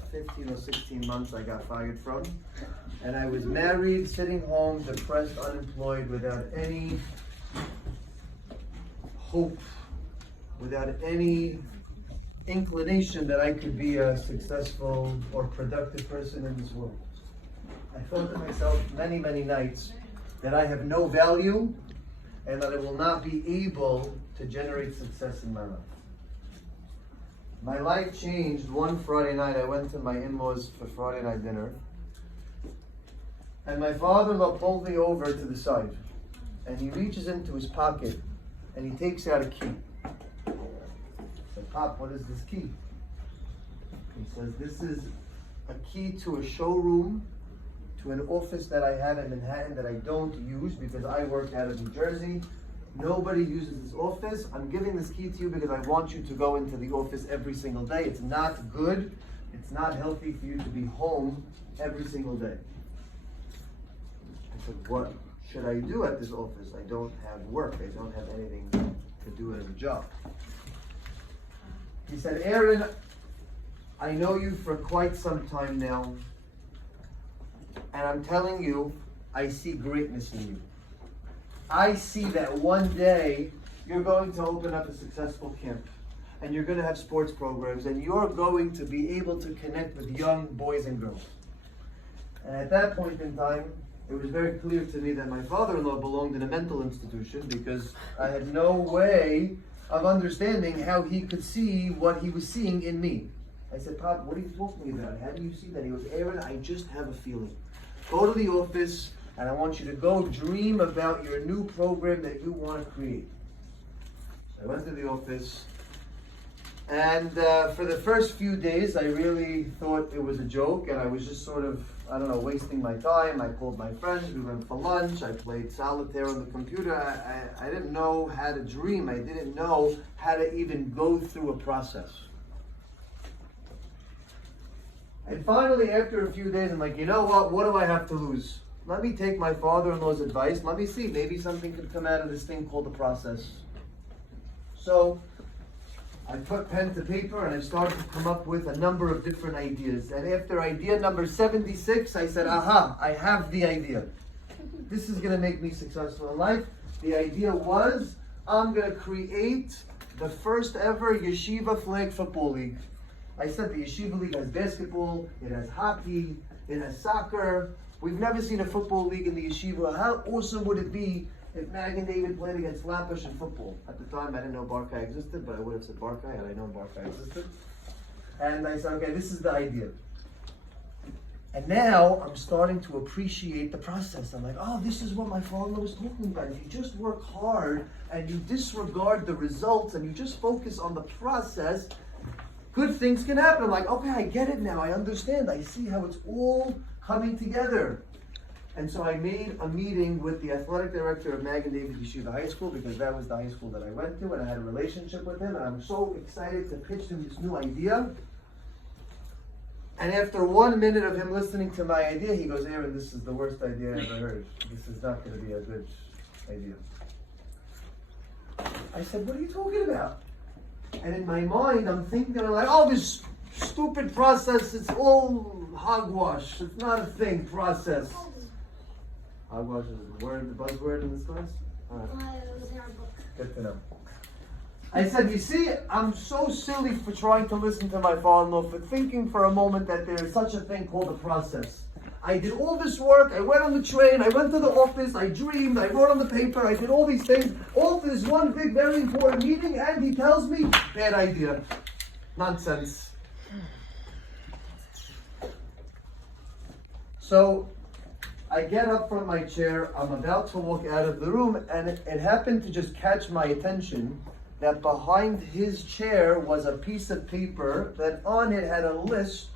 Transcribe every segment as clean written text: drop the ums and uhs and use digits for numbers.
15 or 16 months I got fired from. And I was married, sitting home, depressed, unemployed, without any hope, without any inclination that I could be a successful or productive person in this world. I thought to myself many, many nights that I have no value and that I will not be able to generate success in my life. My life changed one Friday night. I went to my in-laws for Friday night dinner, and my father-in-law pulled me over to the side, and he reaches into his pocket and he takes out a key. I said, "Pop, what is this key?" He says, "This is a key to a showroom, to an office that I have in Manhattan that I don't use because I work out of New Jersey. Nobody uses this office. I'm giving this key to you because I want you to go into the office every single day. It's not good. It's not healthy for you to be home every single day." I said, "What should I do at this office? I don't have work. I don't have anything to do as a job." He said, "Aaron, I know you for quite some time now, and I'm telling you, I see greatness in you. I see that one day you're going to open up a successful camp, and you're going to have sports programs, and you're going to be able to connect with young boys and girls." And at that point in time, it was very clear to me that my father-in-law belonged in a mental institution because I had no way of understanding how he could see what he was seeing in me. I said, "Pop, what are you talking about? How do you see that?" He goes, "Aaron, I just have a feeling. Go to the office, and I want you to go dream about your new program that you want to create." So I went to the office, and for the first few days, I really thought it was a joke, and I was just sort of, wasting my time. I called my friends, we went for lunch, I played solitaire on the computer. I didn't know how to dream. I didn't know how to even go through a process. And finally, after a few days, I'm like, you know what do I have to lose? Let me take my father-in-law's advice. Let me see, maybe something could come out of this thing called the process. So I put pen to paper and I started to come up with a number of different ideas. And after idea number 76, I said, aha, I have the idea. This is going to make me successful in life. The idea was, I'm going to create the first ever yeshiva flag football league. I said the yeshiva league has basketball, it has hockey, it has soccer. We've never seen a football league in the yeshiva. How awesome would it be if Mag and David played against Lapish in football? At the time, I didn't know Barkai existed, but I would have said Barkai had I known Barkai existed. And I said, okay, this is the idea. And now I'm starting to appreciate the process. I'm like, oh, this is what my father was talking about. If you just work hard and you disregard the results and you just focus on the process, good things can happen. I'm like, okay, I get it now. I understand. I see how it's all coming together. And so I made a meeting with the athletic director of Mag and David Yeshiva High School because that was the high school that I went to and I had a relationship with him. And I'm so excited to pitch him this new idea. And after 1 minute of him listening to my idea, he goes, Aaron, this is the worst idea I ever heard. This is not going to be a good idea. I said, what are you talking about? And in my mind, I'm thinking, I'm like, oh, this stupid process, it's all hogwash. It's not a thing, process. Hogwash is the word, the buzzword in this class? All right. It was in our book. Good to know. I said, you see, I'm so silly for trying to listen to my father-in-law, for thinking for a moment that there is such a thing called a process. I did all this work, I went on the train, I went to the office, I dreamed, I wrote on the paper, I did all these things, all for this one big, very important meeting, and he tells me, bad idea. Nonsense. So, I get up from my chair, I'm about to walk out of the room, and it happened to just catch my attention that behind his chair was a piece of paper that on it had a list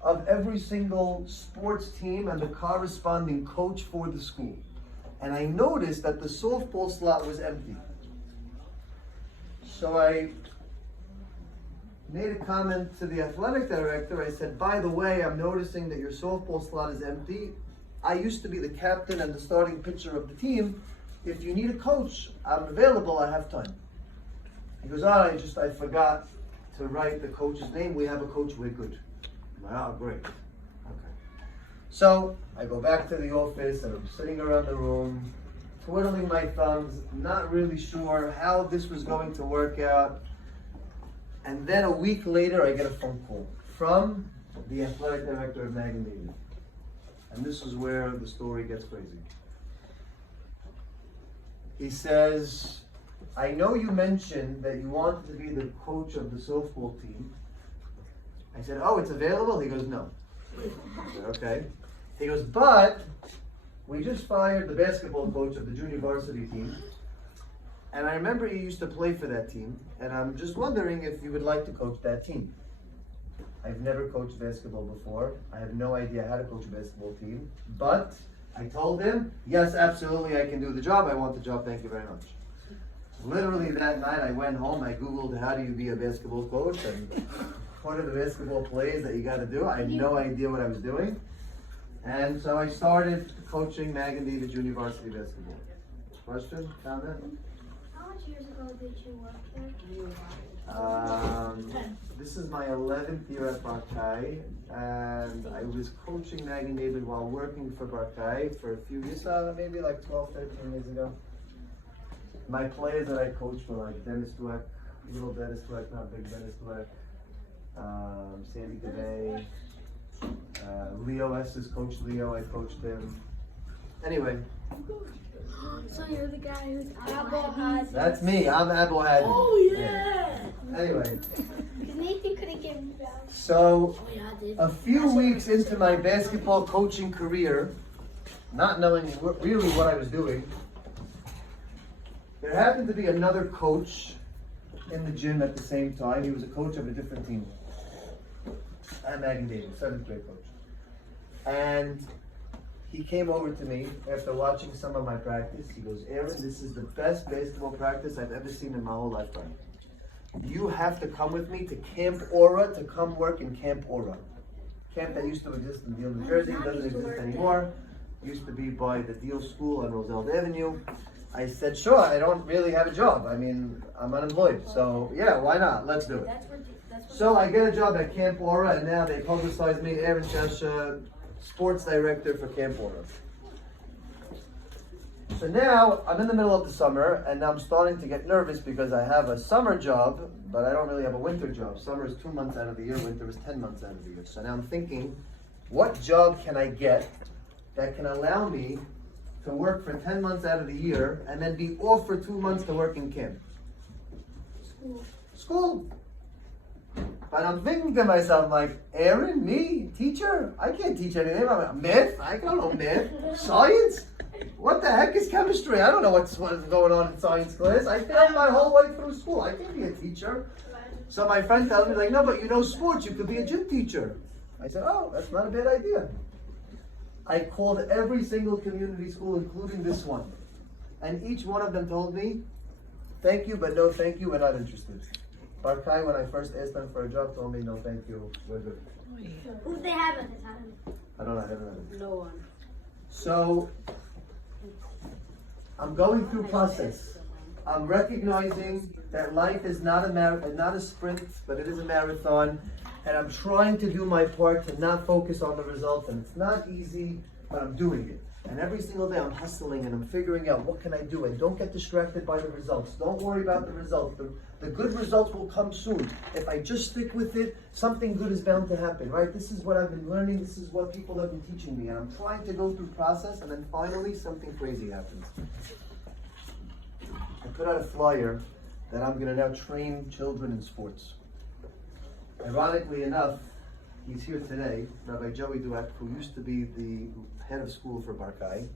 of every single sports team and the corresponding coach for the school. And I noticed that the softball slot was empty. So I made a comment to the athletic director. I said, by the way, I'm noticing that your softball slot is empty. I used to be the captain and the starting pitcher of the team. If you need a coach, I'm available, I have time. He goes, I forgot to write the coach's name. We have a coach, we're good. I'm like, oh, great. Okay. So I go back to the office and I'm sitting around the room, twiddling my thumbs, not really sure how this was going to work out. And then a week later, I get a phone call from the athletic director of Magen David. And this is where the story gets crazy. He says, I know you mentioned that you wanted to be the coach of the softball team. I said, oh, it's available? He goes, no. I said, okay. He goes, but we just fired the basketball coach of the junior varsity team. And I remember you used to play for that team. And I'm just wondering if you would like to coach that team. I've never coached basketball before. I have no idea how to coach a basketball team. But I told him, yes, absolutely, I can do the job. I want the job. Thank you very much. Literally that night, I went home. I Googled how do you be a basketball coach and what are the basketball plays that you got to do. I had no idea what I was doing. And so I started coaching Magen David Junior Varsity Basketball. Question? Comment? How much years ago did you work there? This is my 11th year at Barkai, and I was coaching Magen David while working for Barkai for a few years, maybe like 12, 13 years ago. My players that I coached were like Dennis Dweck, little Dennis Dweck, not big Dennis Dweck, Sandy Gabay, Leo S's coach Leo, I coached him. Anyway. So you're the guy who's Abel. That's me, I'm Abel Hadden. Oh yeah! Anyway. Nathan couldn't give me that. So, a few weeks into my basketball coaching career, not knowing really what I was doing, there happened to be another coach in the gym at the same time. He was a coach of a different team at Magen David, 7th grade coach. And he came over to me after watching some of my practice. He goes, Aaron, this is the best basketball practice I've ever seen in my whole lifetime. You have to come with me to Camp Aura to come work in Camp Aura. Camp that used to exist in Deal, New Jersey, doesn't exist anymore. Used to be by the Deal School on Roosevelt Avenue. I said, sure, I don't really have a job. I mean, I'm unemployed. So, yeah, why not? Let's do it. So I get a job at Camp Aura, and now they publicize me, Aaron Shasha, sports director for Camp Aura. So now, I'm in the middle of the summer, and I'm starting to get nervous because I have a summer job, but I don't really have a winter job. Summer is 2 months out of the year, winter is 10 months out of the year. So now I'm thinking, what job can I get that can allow me to work for 10 months out of the year and then be off for 2 months to work in camp? School. But I'm thinking to myself, like, Aaron, me, teacher? I can't teach anything. Math? I don't know math. Science? What the heck is chemistry? I don't know what's going on in science class. I failed my whole way through school. I can't be a teacher. So my friend tells me, like, no, but you know sports. You could be a gym teacher. I said, oh, that's not a bad idea. I called every single community school, including this one. And each one of them told me, thank you, but no thank you, we're not interested. Barkai, when I first asked them for a job, told me, no thank you, we're good. Who do they have at the time? I don't know, I haven't heard it. No one. So, I'm going through process. I'm recognizing that life is not a sprint, but it is a marathon. And I'm trying to do my part to not focus on the result. And it's not easy, but I'm doing it. And every single day I'm hustling and I'm figuring out what can I do. And don't get distracted by the results. Don't worry about the results. The good results will come soon. If I just stick with it, something good is bound to happen, right? This is what I've been learning. This is what people have been teaching me. And I'm trying to go through process, and then finally something crazy happens. I put out a flyer that I'm going to now train children in sports. Ironically enough, he's here today, Rabbi Joey Dweck, who used to be the head of school for Barkai.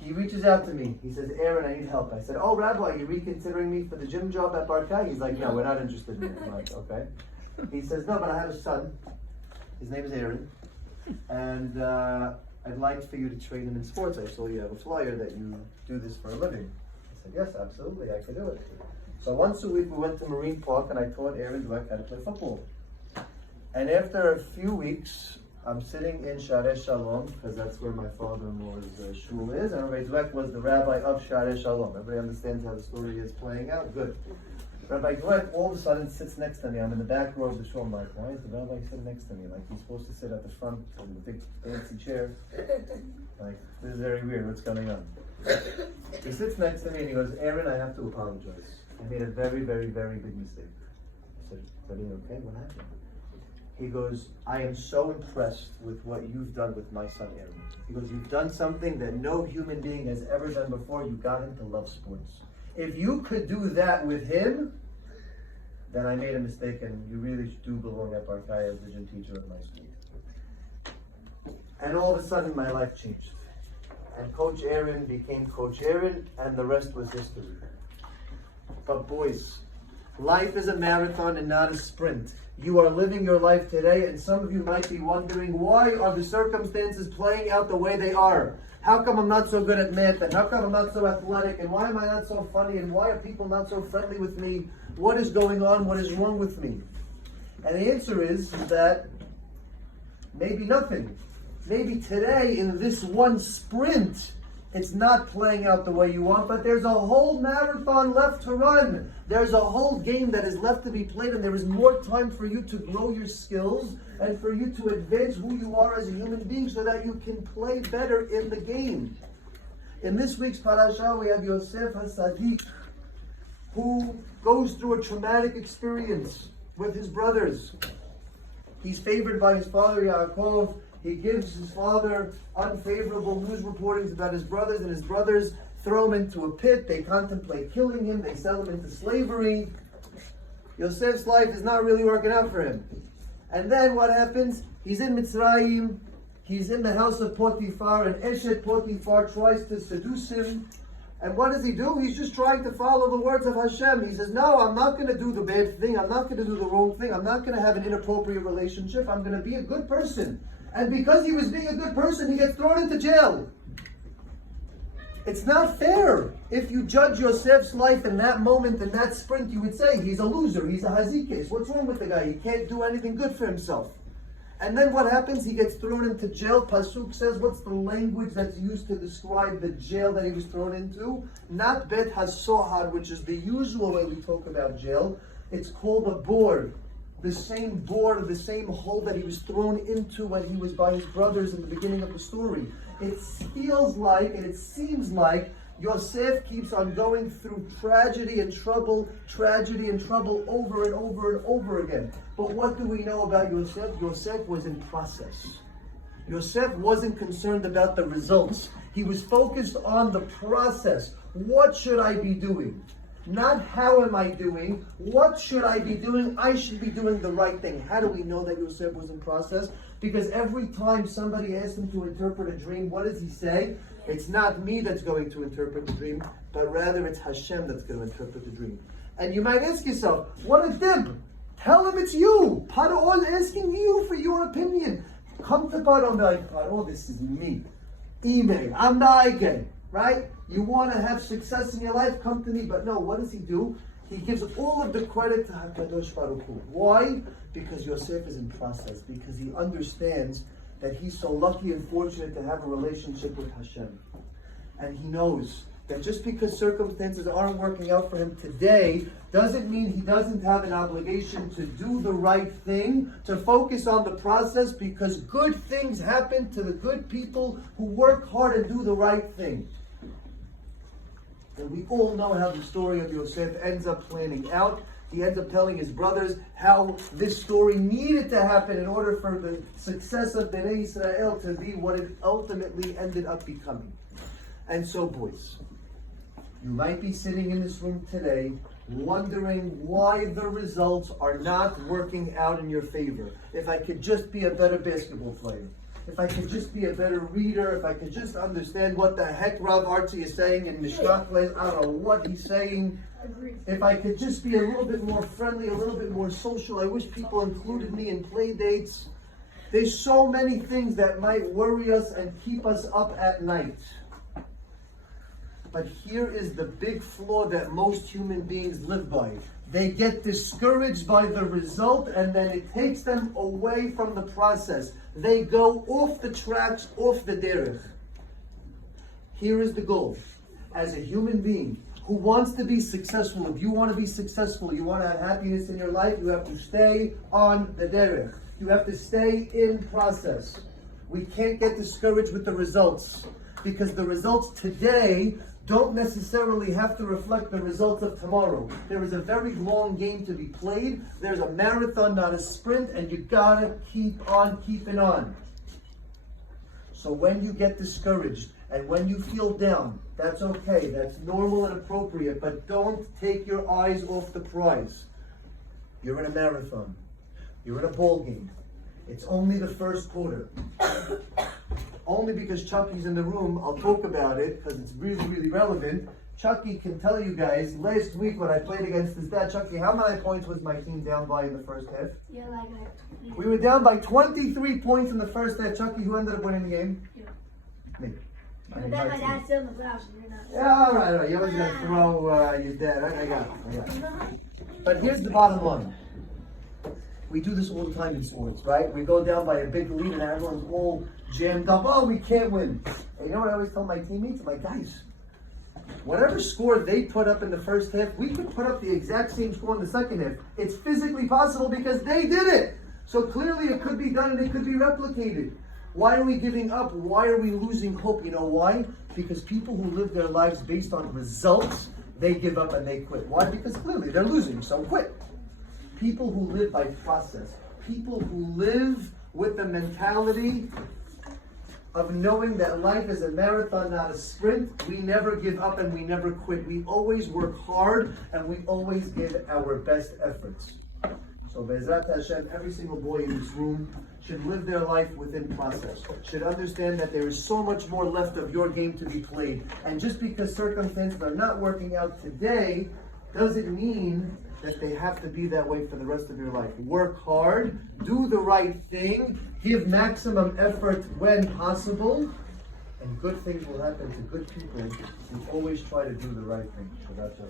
He reaches out to me. He says, Aaron, I need help. I said, oh, Rabbi, are you reconsidering me for the gym job at Barkai? He's like, no, we're not interested in it. I'm like, okay. He says, no, but I have a son. His name is Aaron. And I'd like for you to train him in sports. I saw you have a flyer that you do this for a living. I said, yes, absolutely, I could do it. So once a week we went to Marine Park and I taught Aaron Dweck how to play football. And after a few weeks, I'm sitting in Shasha Shalom, because that's where my father-in-law's shul is, and Rabbi Dweck was the rabbi of Shasha Shalom. Everybody understands how the story is playing out? Good. Rabbi Grant all of a sudden sits next to me. I'm in the back row of the show. I'm like, why is the rabbi sitting next to me? Like, he's supposed to sit at the front in the big fancy chair. Like, this is very weird. What's going on? He sits next to me and he goes, Aaron, I have to apologize. I made a very, very, very big mistake. I said, buddy, okay, what happened? He goes, I am so impressed with what you've done with my son Aaron. He goes, you've done something that no human being has ever done before. You got him to love sports. If you could do that with him, then I made a mistake, and you really do belong at Barkai as the gym teacher at my school. And all of a sudden, my life changed. And Coach Aaron became Coach Aaron, and the rest was history. But boys, life is a marathon and not a sprint. You are living your life today, and some of you might be wondering, why are the circumstances playing out the way they are? How come I'm not so good at math? And how come I'm not so athletic? And why am I not so funny? And why are people not so friendly with me? What is going on? What is wrong with me? And the answer is that maybe nothing. Maybe today in this one sprint, it's not playing out the way you want, but there's a whole marathon left to run. There's a whole game that is left to be played, and there is more time for you to grow your skills and for you to advance who you are as a human being so that you can play better in the game. In this week's parasha, we have Yosef HaSadiq, who goes through a traumatic experience with his brothers. He's favored by his father Yaakov. He gives his father unfavorable news reportings about his brothers, and his brothers throw him into a pit. They contemplate killing him. They sell him into slavery. Yosef's life is not really working out for him. And then what happens? He's in Mitzrayim. He's in the house of Potiphar, and Eshet Potiphar tries to seduce him. And what does he do? He's just trying to follow the words of Hashem. He says, no, I'm not going to do the bad thing. I'm not going to do the wrong thing. I'm not going to have an inappropriate relationship. I'm going to be a good person. And because he was being a good person, he gets thrown into jail. It's not fair. If you judge Yosef's life in that moment, in that sprint, you would say, he's a loser, he's a hazikes. What's wrong with the guy? He can't do anything good for himself. And then what happens? He gets thrown into jail. Pasuk says, what's the language that's used to describe the jail that he was thrown into? Not Bet HaSohar, which is the usual way we talk about jail. It's called a board. The same board, the same hole that he was thrown into when he was by his brothers in the beginning of the story. It feels like, and it seems like, Yosef keeps on going through tragedy and trouble over and over and over again. But what do we know about Yosef? Yosef was in process. Yosef wasn't concerned about the results. He was focused on the process. What should I be doing? Not how am I doing, what should I be doing? I should be doing the right thing. How do we know that Yosef was in process? Because every time somebody asks him to interpret a dream, what does he say? It's not me that's going to interpret the dream, but rather it's Hashem that's going to interpret the dream. And you might ask yourself, what a dib! Tell him it's you! Paro is asking you for your opinion. Come to Paro and be like, Paro, this is me. Email, I'm the Ige. Right? You want to have success in your life, come to me. But no, what does he do? He gives all of the credit to HaKadosh Baruch Hu. Why? Because Yosef is in process. Because he understands that he's so lucky and fortunate to have a relationship with Hashem. And he knows that just because circumstances aren't working out for him today, doesn't mean he doesn't have an obligation to do the right thing, to focus on the process, because good things happen to the good people who work hard and do the right thing. And we all know how the story of Yosef ends up planning out. He ends up telling his brothers how this story needed to happen in order for the success of Bnei Israel to be what it ultimately ended up becoming. And so, boys, you might be sitting in this room today wondering why the results are not working out in your favor. If I could just be a better basketball player. If I could just be a better reader, if I could just understand what the heck Rav Artsy is saying in Mishnah class, I don't know what he's saying. If I could just be a little bit more friendly, a little bit more social, I wish people included me in play dates. There's so many things that might worry us and keep us up at night. But here is the big flaw that most human beings live by. They get discouraged by the result, and then it takes them away from the process. They go off the tracks, off the derech. Here is the goal. As a human being, who wants to be successful. If you want to be successful, you want to have happiness in your life, you have to stay on the derech. You have to stay in process. We can't get discouraged with the results, because the results today don't necessarily have to reflect the results of tomorrow. There is a very long game to be played. There's a marathon, not a sprint, and you gotta keep on keeping on. So when you get discouraged and when you feel down, that's okay. That's normal and appropriate, but don't take your eyes off the prize. You're in a marathon. You're in a ball game. It's only the first quarter. Only because Chucky's in the room, I'll talk about it because it's really, really relevant. Chucky can tell you guys, last week when I played against his dad, Chucky, how many points was my team down by in the first half? Yeah, like We were down by 23 points in the first half. Chucky, who ended up winning the game? Yeah. Me. But then my dad's still in the playoffs and you're not. Yeah, all right. You always got to throw your dad. I got it. But here's the bottom line. We do this all the time in sports, right? We go down by a big lead and everyone's all jammed up. Oh, we can't win. And you know what I always tell my teammates? I'm like, guys, whatever score they put up in the first half, we could put up the exact same score in the second half. It's physically possible because they did it. So clearly it could be done and it could be replicated. Why are we giving up? Why are we losing hope? You know why? Because people who live their lives based on results, they give up and they quit. Why? Because clearly they're losing, so quit. People who live by process, people who live with the mentality of knowing that life is a marathon, not a sprint. We never give up and we never quit. We always work hard and we always give our best efforts. So Be'ezrat Hashem, every single boy in this room should live their life within process, should understand that there is so much more left of your game to be played. And just because circumstances are not working out today, doesn't mean that they have to be that way for the rest of your life. Work hard, do the right thing, give maximum effort when possible, and good things will happen to good people who always try to do the right thing. So that's